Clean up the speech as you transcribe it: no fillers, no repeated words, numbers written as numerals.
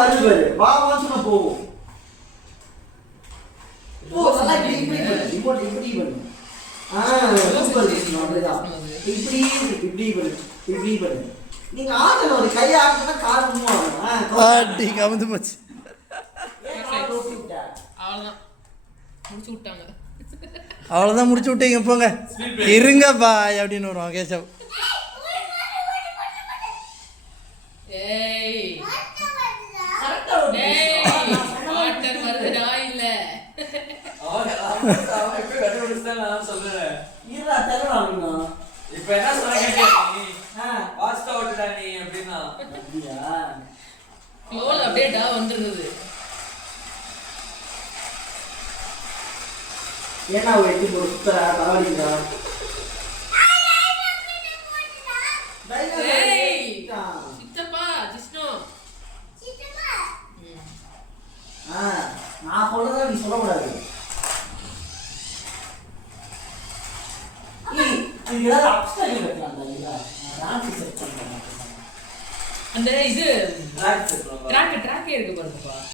வருது பாரு. வா வான்னு சொன்னா போகும். போ நல்லா இப்படி பண்ணு. ரிமோட் இப்படி பண்ணு. சூப்பர் அப்படிதான். இப்படி பண்ணு. இப்படி பண்ணு. நீங்க ஆடல ஒரு கை ஆடுனா கால் மூவ் ஆகும். ஆடி கவுந்து போச்சு. அவ்வளோதான் முடிச்சு விட்டீங்க போங்க. இருங்க பாய் அப்படின்னு வருவான் கேசவ். இப்ப என்ன சொல்ற வாஸ்ட் அவுட் நீ அப்படின்னா ஃப்ளோல அப்படியே டா வந்திருந்தது. ஏன்னா வெட்டி போடு சுத்தரா தவாடிடா. ஏய் சித்தப்பா ஜிஷ்ணு சித்தப்பா. நான் சொல்றத நீ சொல்ல கூடாது. இதெல்லாம் அப்ஸ்டைல் வைக்கலாம் இல்ல. நான் செட் பண்றேன். அந்த இது ட்ராக் ட்ராக் இருக்கு பாருங்கப்பா.